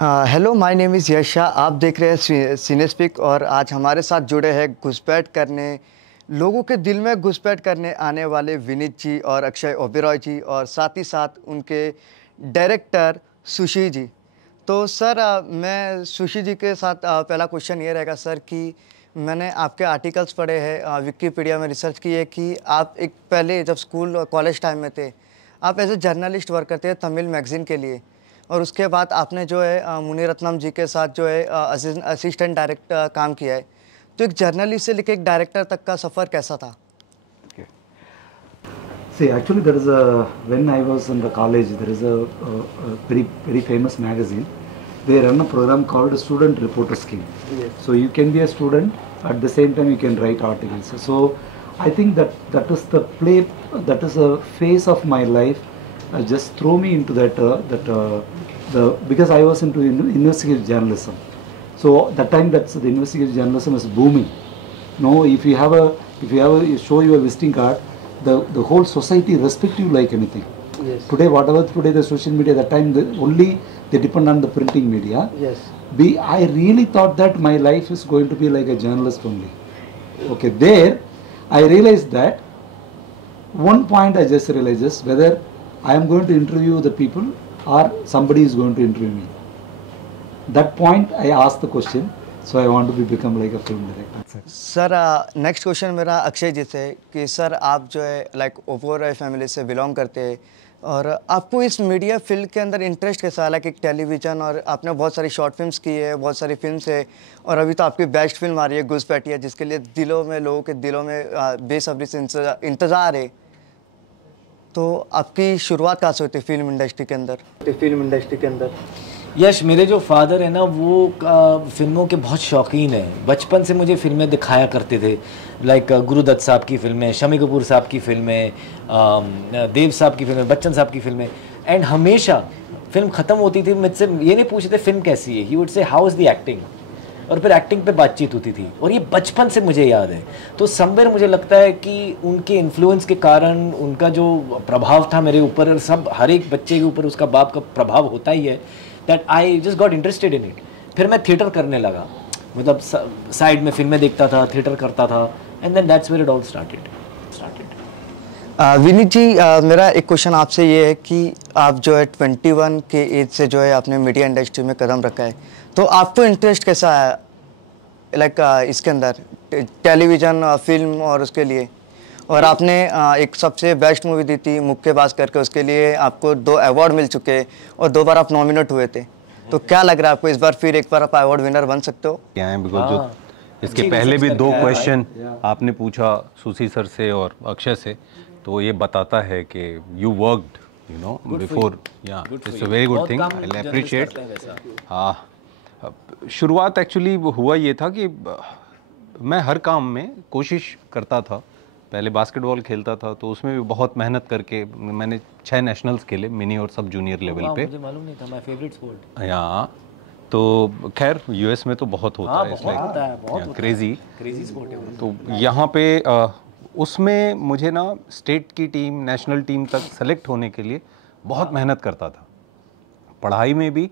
Hello, my name is यश शाह। आप देख रहे हैं सिनेस्पिक और आज हमारे साथ जुड़े हैं घुसपैठ करने, लोगों के दिल में घुसपैठ करने आने वाले विनीत जी और अक्षय ओबेरॉय जी और साथ ही साथ उनके डायरेक्टर सुशी जी। तो सर, मैं सुशी जी के साथ पहला क्वेश्चन ये रहेगा सर कि मैंने आपके आर्टिकल्स पढ़े हैं, विकिपीडिया में रिसर्च की है कि आप एक पहले जब स्कूल और कॉलेज टाइम में थे, आप एज ए जर्नलिस्ट वर्क करते हैं तमिल मैगज़ीन के लिए। और उसके बाद आपने जो है मुनिरत्नम जी के साथ जो है असिस्टेंट डायरेक्टर काम किया है। तो एक जर्नलिस्ट से लेकर एक डायरेक्टर तक का सफ़र कैसा था? Okay. See, actually, there is a when I was in the college, there is a very famous magazine. They run a program called Student Reporter Scheme. Yes. So you can be a student at the same time you can write articles. So I think that is the play, that is a phase of my life. Just throw me into the because I was into investigative journalism. So that time that's the investigative journalism is booming. No, if you show your visiting card, the whole society respect you like anything. Yes. Today, today the social media, that time only they depend on the printing media. Yes. I really thought that my life is going to be like a journalist only. Okay, there I realized that one point I just realized is whether I am going to interview the people or somebody is going to interview me. That point I asked the question, so I want to become like a film director. Sir, next question मेरा अक्षय जी से कि sir आप जो है like Oberoi family से belong करते हैं और आपको इस मीडिया फील्ड के अंदर इंटरेस्ट कैसा है? लाइक एक टेलीविज़न और आपने बहुत सारी शॉर्ट फिल्म्स की है, बहुत सारी फिल्म्स है और अभी तो आपकी बेस्ट फिल्म आ रही है घुसपैठिया, जिसके लिए दिलों में, लोगों के दिलों में बेसब्री से इंतज़ार है। तो आपकी शुरुआत कहाँ से होती है फिल्म इंडस्ट्री के अंदर? यश, मेरे जो फादर है ना वो फिल्मों के बहुत शौकीन हैं। बचपन से मुझे फिल्में दिखाया करते थे, लाइक गुरुदत्त साहब की फिल्में, शम्मी कपूर साहब की फिल्में, देव साहब की फिल्में, बच्चन साहब की फिल्में। एंड हमेशा फिल्म ख़त्म होती थी मुझसे ये नहीं पूछते फिल्म कैसी है, ही वुड से हाउ इज़ द एक्टिंग, और फिर एक्टिंग पे बातचीत होती थी और ये बचपन से मुझे याद है। तो समवेयर मुझे लगता है कि उनके इन्फ्लुएंस के कारण, उनका जो प्रभाव था मेरे ऊपर, और सब हर एक बच्चे के ऊपर उसका बाप का प्रभाव होता ही है, that I just got interested in it. फिर मैं थिएटर करने लगा, मतलब साइड में फिल्में देखता था, थिएटर करता था, and then that's where it all started. Vineet ji, मेरा एक क्वेश्चन आपसे ये है कि आप जो है 21 के एज से जो है आपने मीडिया इंडस्ट्री में कदम रखा है, तो आपको इंटरेस्ट कैसा है लाइक इसके अंदर टेलीविज़न, फिल्म और उसके लिए? और आपने एक सबसे बेस्ट मूवी दी थी मुक्केबाज करके, उसके लिए आपको 2 अवार्ड मिल चुके और 2 बार आप नॉमिनेट हुए थे। तो क्या लग रहा है आपको, इस बार फिर एक बार आप अवार्ड विनर बन सकते हो? क्या है बिकॉज जो इसके पहले भी 2 क्वेश्चन आपने पूछा सुशी सर से और अक्षय से, तो ये बताता है कि यू वर्कड बिफोर, या it's a very good thing, I appreciate. हाँ, शुरुआत एक्चुअली हुआ ये था कि मैं हर काम में कोशिश करता था। पहले बास्केटबॉल खेलता था तो उसमें भी बहुत मेहनत करके मैंने 6 नेशनल्स खेले, मिनी और सब जूनियर लेवल पे। मुझे मालूम नहीं था, माय फेवरेट स्पोर्ट। हाँ, तो खैर यूएस में तो बहुत होता है, बहुत क्रेजी स्पोर्ट है। तो यहाँ पे उसमें मुझे ना स्टेट की टीम, नेशनल टीम तक सेलेक्ट होने के लिए बहुत मेहनत करता था। पढ़ाई में भी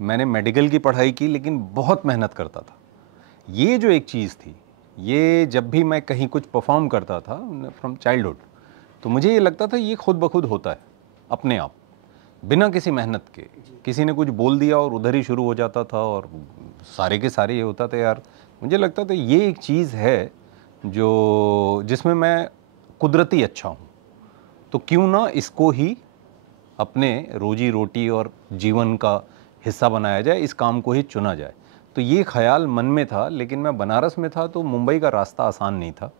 मैंने मेडिकल की पढ़ाई की, लेकिन बहुत मेहनत करता था। ये जो एक चीज़ थी, ये जब भी मैं कहीं कुछ परफॉर्म करता था फ्रॉम चाइल्डहुड, तो मुझे ये लगता था ये खुद ब खुद होता है अपने आप, बिना किसी मेहनत के। किसी ने कुछ बोल दिया और उधर ही शुरू हो जाता था और सारे के सारे ये होता था। यार मुझे लगता था ये एक चीज़ है जो जिसमें मैं कुदरती अच्छा हूँ, तो क्यों ना इसको ही अपने रोजी रोटी और जीवन का हिस्सा बनाया जाए, इस काम को ही चुना जाए। तो ये ख्याल मन में था, लेकिन मैं बनारस में था तो मुंबई का रास्ता आसान नहीं था,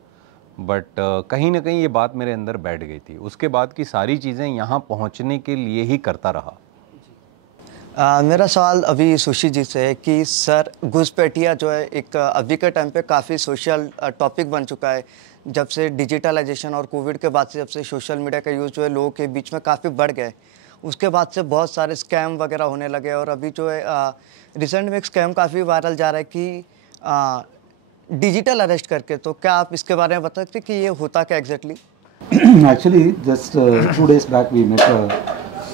बट कहीं ना कहीं ये बात मेरे अंदर बैठ गई थी। उसके बाद की सारी चीज़ें यहाँ पहुँचने के लिए ही करता रहा। मेरा सवाल अभी सुशी जी से है कि सर घुसपैठिया जो है एक अभी के टाइम पे काफ़ी सोशल टॉपिक बन चुका है। जब से डिजिटलाइजेशन और कोविड के बाद से, जब से सोशल मीडिया का यूज़ जो है लोगों के बीच में काफ़ी बढ़ गया है, उसके बाद से बहुत सारे स्कैम वगैरह होने लगे। और अभी जो है रिसेंट में एक स्कैम काफ़ी वायरल जा रहा है कि डिजिटल अरेस्ट करके, तो क्या आप इसके बारे में बता सकते कि ये होता क्या exactly? Actually, just 2 days back we met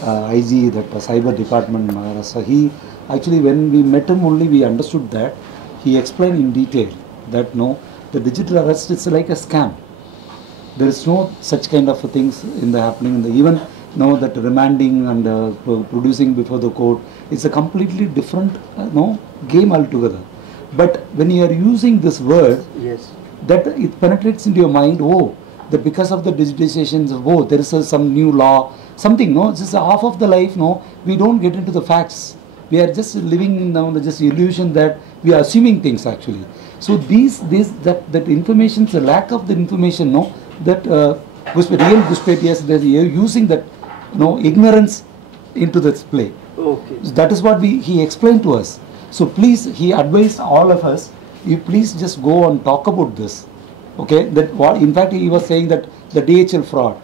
IG, that cyber department Maharashtra. He actually, when we met him only, we understood that. He explained in detail that no, the digital arrest is like a scam. There is no such kind of things in the happening in the even now that remanding and producing before the court. It's a completely different game altogether. But when you are using this word, Yes. that it penetrates into your mind. Oh, that because of the digitization, oh, there is some new law, something. No, it's just half of the life. No, we don't get into the facts. We are just living in just illusion that we are assuming things actually. So that information, the lack of the information, no, that real Guspet, yes, they're using that, ignorance into this play. Okay. So that is what he explained to us. So please, he advised all of us, you please just go and talk about this. Okay, that what in fact he was saying that the DHL fraud,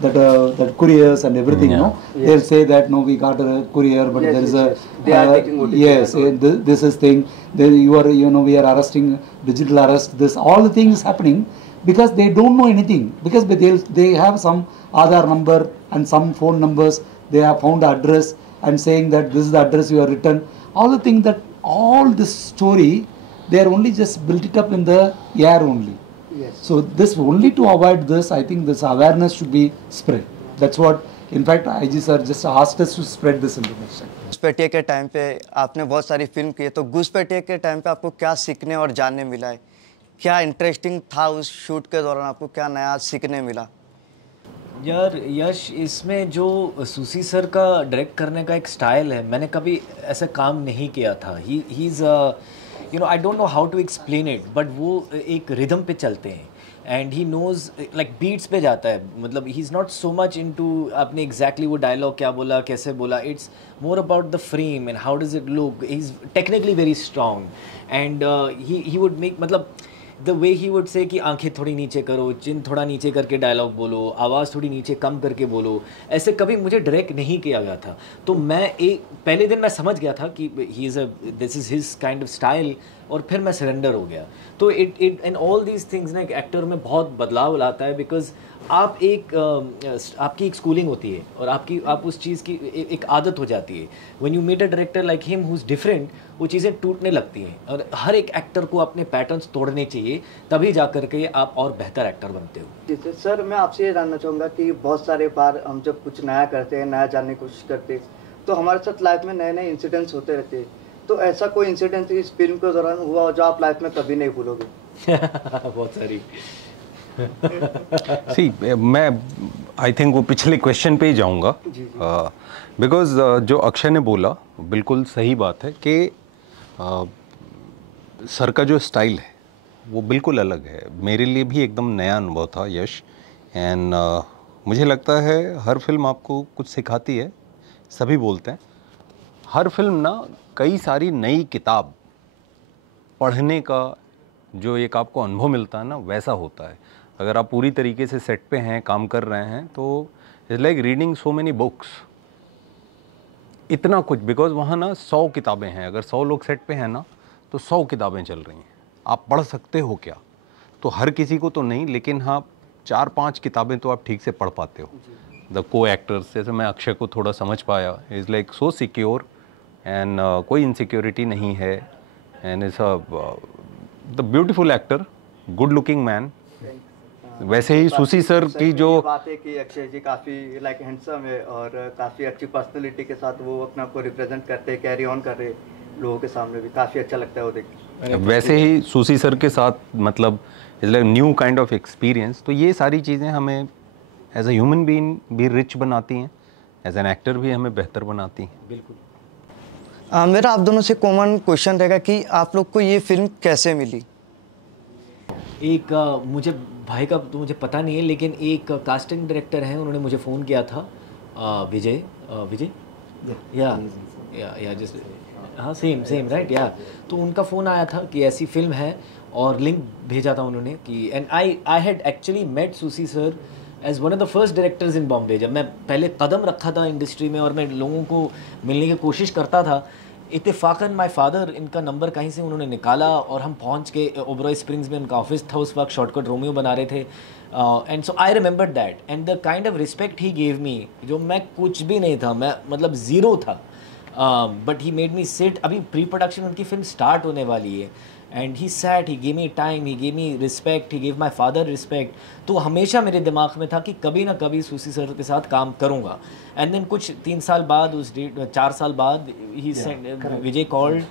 that couriers and everything, Yeah. no, they'll say that no, we got a courier, but Yes, there is yes, yes. They are taking OTP yes, and this is thing. There we are arresting, digital arrest. This all the things happening because they don't know anything, because they have some Aadhaar number and some phone numbers. They have found the address and saying that this is the address you are written. All the thing that all this story, they are only just built it up in the air only. Yes. So this only to avoid this, I think this awareness should be spread. That's what, in fact, IG sir just asked us to spread this information. घुसपैठिए के time पे आपने बहुत सारी film की है, तो घुसपैठिए के time पे आपको क्या सीखने और जानने मिला है? क्या इंटरेस्टिंग था उस शूट के दौरान, आपको क्या नया सीखने मिला? यार यश, इसमें जो सूसी सर का डायरेक्ट करने का एक स्टाइल है, मैंने कभी ऐसा काम नहीं किया था. He is I don't know how to explain it, but वो एक रिदम पे चलते हैं and he knows like beats पे जाता है. मतलब he is not so much into आपने एग्जैक्टली वो डायलॉग क्या बोला, कैसे बोला. It's more about the frame and how does it look. He is technically very strong and he would make, मतलब the way he would say कि आंखें थोड़ी नीचे करो, चिन थोड़ा नीचे करके डायलॉग बोलो, आवाज़ थोड़ी नीचे कम करके बोलो. ऐसे कभी मुझे डायरेक्ट नहीं किया गया था. तो मैं पहले दिन मैं समझ गया था कि he is this is his kind of style, और फिर मैं सरेंडर हो गया. तो it and all these things ना एक एक्टर में बहुत बदलाव लाता है, बिकॉज आप आपकी एक स्कूलिंग होती है और आप उस चीज़ की एक आदत हो जाती है. When you meet a director like him who is different, वो चीज़ें टूटने लगती हैं. और हर एक एक्टर को अपने पैटर्न्स तोड़ने चाहिए, तभी जा कर के आप और बेहतर एक्टर बनते हो. जी सर, मैं आपसे ये जानना चाहूँगा कि बहुत सारे बार हम जब कुछ नया करते हैं, नया जानने की कोशिश करते हैं, तो हमारे साथ लाइफ में नए नए इंसिडेंट्स होते रहते हैं. तो ऐसा कोई इंसिडेंट इस फिल्म के दौरान हुआ जो आप लाइफ में कभी नहीं भूलोगे? बहुत सारी. सी मैं आई थिंक वो पिछले क्वेश्चन पे ही जाऊंगा, बिकॉज जो अक्षय ने बोला बिल्कुल सही बात है कि सर का जो स्टाइल है वो बिल्कुल अलग है. मेरे लिए भी एकदम नया अनुभव था यश. एंड मुझे लगता है हर फिल्म आपको कुछ सिखाती है. सभी बोलते हैं हर फिल्म ना कई सारी नई किताब पढ़ने का जो एक आपको अनुभव मिलता है ना, वैसा होता है. अगर आप पूरी तरीके से सेट पे हैं, काम कर रहे हैं, तो it's like reading so many books. इतना कुछ, बिकॉज वहाँ ना 100 किताबें हैं. अगर 100 लोग सेट पे हैं ना, तो 100 किताबें चल रही हैं. आप पढ़ सकते हो क्या? तो हर किसी को तो नहीं, लेकिन हाँ 4-5 किताबें तो आप ठीक से पढ़ पाते हो. द को एक्टर्स, जैसे मैं अक्षय को थोड़ा समझ पाया, is like so secure and कोई इनसिक्योरिटी नहीं है. And is the beautiful actor, good looking man. वैसे ही सुसी सर की जो बात है कि अक्षय जी काफ़ी लाइक हैंडसम है और काफ़ी अच्छी पर्सनालिटी के साथ वो अपने आप को रिप्रेजेंट करते हैं, कैरी ऑन कर रहे हैं लोगों के सामने भी. काफ़ी अच्छा लगता है वो देख के. वैसे ही सुसी सर के साथ मतलब is like new kind of experience. तो ये सारी चीज़ें हमें एज ए ह्यूमन बीइंग भी रिच बनाती हैं, एज एन एक्टर भी हमें बेहतर बनाती हैं. बिल्कुल. मेरा आप दोनों से कॉमन क्वेश्चन रहेगा कि आप लोग को ये फिल्म कैसे मिली? एक मुझे भाई का तो मुझे पता नहीं है, लेकिन एक कास्टिंग डायरेक्टर हैं, उन्होंने मुझे फ़ोन किया था. विजय या जस्ट हाँ सेम राइट या. तो उनका फ़ोन आया था कि ऐसी फिल्म है और लिंक भेजा था उन्होंने कि and I had actually met Susi sir as one of the first directors in Bombay. जब मैं पहले कदम रखा था इंडस्ट्री में और मैं लोगों को मिलने की कोशिश करता था, इत्तेफाकन माय फादर, इनका नंबर कहीं से उन्होंने निकाला और हम पहुंच के ओबरॉय स्प्रिंग्स में उनका ऑफिस था उस वक्त, शॉर्टकट रोमियो बना रहे थे। And so I remember that and the kind of respect he gave me, जो मैं कुछ भी नहीं था, मैं मतलब ज़ीरो था, but he made me sit. अभी प्री प्रोडक्शन उनकी फिल्म स्टार्ट होने वाली है and he sat, he gave me time, he gave me respect, he gave my father respect. तो हमेशा मेरे दिमाग में था कि कभी ना कभी सूसी सर के साथ काम करूँगा। एंड देन कुछ 3 साल बाद, उस डेट 4 साल बाद, he sent Vijay called,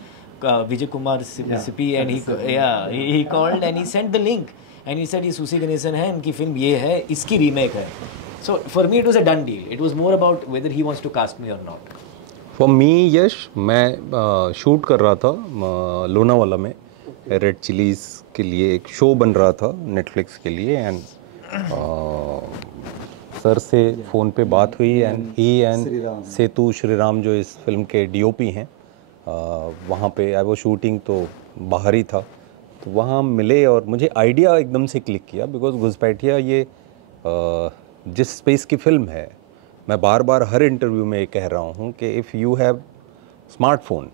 Vijay Kumar Sippy, and he called and he sent the link and he said ये सूसी गणेशन है, इनकी फिल्म ये है, इसकी रीमेक है। So for me it was a done deal, it was more about whether he wants to cast me or not. For me यश, मैं shoot कर रहा था लोनावाला में रेड चिलीज़ के लिए, एक शो बन रहा था नेटफ्लिक्स के लिए, एंड सर से फ़ोन पे बात हुई एंड ही एंड सेतु श्रीराम जो इस फिल्म के डीओपी हैं, वहाँ पे आई वो शूटिंग तो बाहर ही था, तो वहाँ मिले और मुझे आइडिया एकदम से क्लिक किया, बिकॉज घुसपैठिया ये जिस स्पेस की फ़िल्म है, मैं बार बार हर इंटरव्यू में ये कह रहा हूँ कि इफ़ यू हैव स्मार्टफोन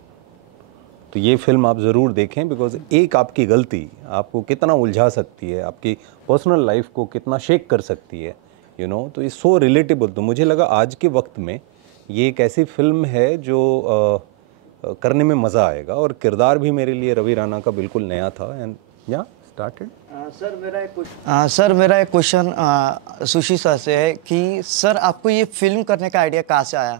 तो ये फिल्म आप ज़रूर देखें, बिकॉज एक आपकी गलती आपको कितना उलझा सकती है, आपकी पर्सनल लाइफ को कितना शेक कर सकती है, यू नो। तो ये सो रिलेटेबल, तो मुझे लगा आज के वक्त में ये एक ऐसी फिल्म है जो करने में मज़ा आएगा, और किरदार भी मेरे लिए रवि राणा का बिल्कुल नया था, एंड या स्टार्टेड। सर मेरा एक क्वेश्चन सुशी सर से है कि सर आपको ये फिल्म करने का आइडिया कहाँ से आया?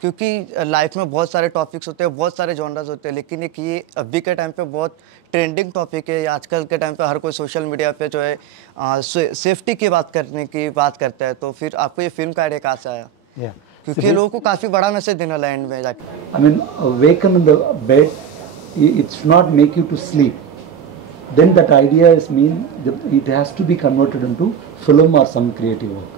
क्योंकि लाइफ में बहुत सारे टॉपिक्स होते हैं, बहुत सारे जॉनर्स होते हैं, लेकिन एक ये अभी के टाइम पे बहुत ट्रेंडिंग टॉपिक है। आजकल के टाइम पे हर कोई सोशल मीडिया पे जो है सेफ्टी की बात करता है, तो फिर आपको ये फिल्म का आइडिया कहाँ से आया? क्योंकि लोगों को काफ़ी बड़ा मैसेज देना लैंड में जाके। I mean, awaken in the bed, it should not make you to sleep. Then that idea is it has to be converted into film or some creative work.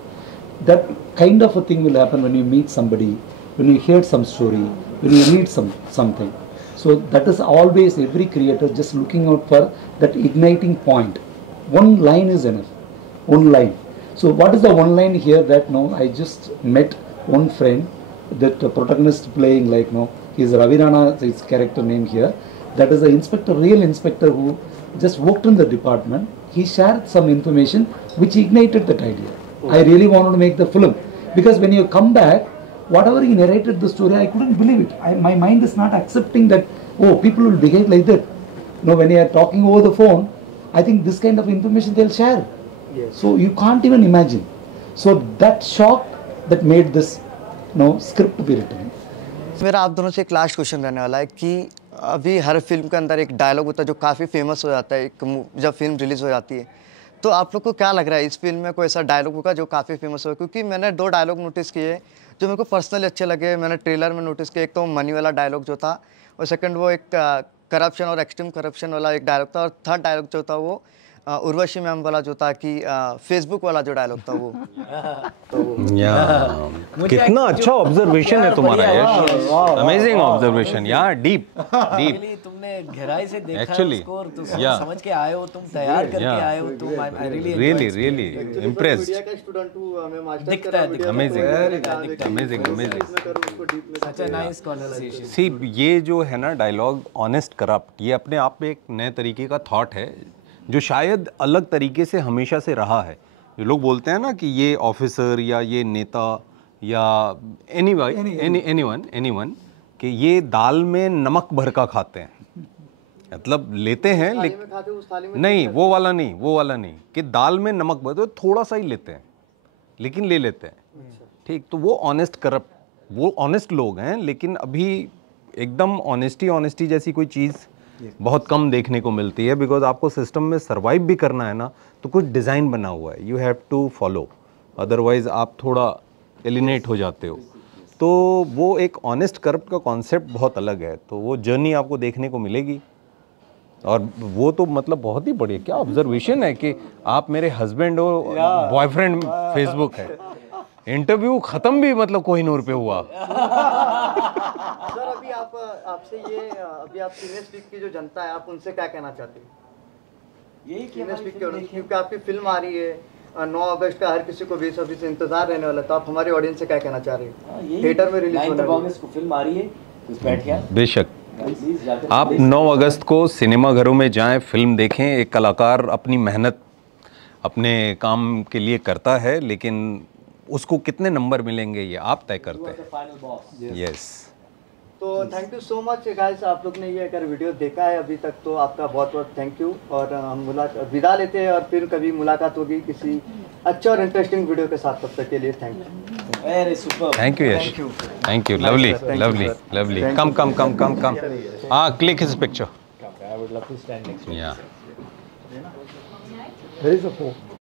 That kind of a thing will happen when you meet somebody, when you hear some story, when you read something. So that is always every creator just looking out for that igniting point. One line is enough. One line. So what is the one line here that I just met one friend, that protagonist playing is Ravi Rana, his character name here. That is the inspector, real inspector who just worked in the department. He shared some information which ignited that idea. I really wanted to make the film, because when you come back, whatever he narrated the story, I couldn't believe it. My mind is not accepting that, people will behave like that. When you are talking over the phone, I think this kind of information they'll share. Yes. So you can't even imagine. So that shock that made this script be written. मेरा आप दोनों से एक last question रहने वाला है कि अभी हर फिल्म के अंदर एक डायलॉग होता है जो काफ़ी फेमस हो जाता है जब फिल्म रिलीज़ हो जाती है, तो आप लोग को क्या लग रहा है इस फिल्म में कोई ऐसा डायलॉग होगा जो काफ़ी फेमस हो? क्योंकि मैंने 2 डायलॉग नोटिस किए जो मेरे को पर्सनली अच्छे लगे, मैंने ट्रेलर में नोटिस किया। एक तो मनी वाला डायलॉग जो था, और सेकंड वो एक करप्शन और एक्सट्रीम करप्शन वाला एक डायलॉग था, और थर्ड डायलॉग जो था वो उर्वशी मैम वाला जो था कि फेसबुक वाला जो डायलॉग था वो। कितना अच्छा ऑब्जर्वेशन है तुम्हारा यश, अमेजिंग ऑब्जर्वेशन, या डीप तुमने गहराई से देखा एक्चुअली, उसको और तुम समझ के आए हो, तुम तैयार करके आए हो, तुम आई रियली इम्प्रेस्ड। दिखता है amazing such a nice conversation. See, ये जो है ना डायलॉग ऑनेस्ट करप्ट, ये अपने आप में एक नए तरीके का थॉट है जो शायद अलग तरीके से हमेशा से रहा है। जो लोग बोलते हैं ना कि ये ऑफिसर या ये नेता या एनीवन कि ये दाल में नमक भर का खाते हैं, मतलब लेते हैं लेकिन नहीं, वो वाला नहीं कि दाल में नमक भर दो, थोड़ा सा ही लेते हैं लेकिन ले लेते हैं, ठीक। तो वो ऑनेस्ट करप्ट, वो ऑनेस्ट लोग हैं, लेकिन अभी एकदम ऑनेस्टी जैसी कोई चीज़ बहुत कम देखने को मिलती है, बिकॉज आपको सिस्टम में सरवाइव भी करना है ना, तो कुछ डिज़ाइन बना हुआ है, you have to follow, otherwise आप थोड़ा एलिनेट हो जाते हो। तो वो एक ऑनेस्ट करप्ट का कॉन्सेप्ट बहुत अलग है, तो वो जर्नी आपको देखने को मिलेगी। और वो तो मतलब बहुत ही बढ़िया, क्या ऑब्जर्वेशन है कि आप मेरे हस्बैंड हो, बॉयफ्रेंड फेसबुक है, इंटरव्यू खत्म भी मतलब कोहिनूर पे हुआ। सर अभी आपसे ये अभी आप सिनेस्पिक की जो जनता है, आप उनसे क्या कहना चाहते हैं? यही क्योंकि आपकी फिल्म आ रही है 9 अगस्त का, हर किसी को बेसब्री से इंतजार रहने वाला, तो आप हमारे ऑडियंस से क्या कहना चाह रहे हैं? थिएटर में रिलीज होने वाली को फिल्म आ रही है, बैठ गया। बेशक आप 9 अगस्त को सिनेमा घरों में जाएं, फिल्म देखें। एक कलाकार अपनी मेहनत अपने काम के लिए करता है, लेकिन उसको कितने नंबर मिलेंगे ये आप तय करते हैं। यस। तो thank you so much guys, आप लोग ने ये अगर वीडियो देखा है अभी तक तो आपका बहुत बहुत थैंक यू। और हम विदा लेते हैं और फिर कभी मुलाकात होगी किसी अच्छे और इंटरेस्टिंग वीडियो के साथ। तब तक के लिए thank you. Very super. Thank you Yash, thank you, lovely lovely lovely. Come come come come come. Click his picture. I would love to stand next to you. या There is a hope.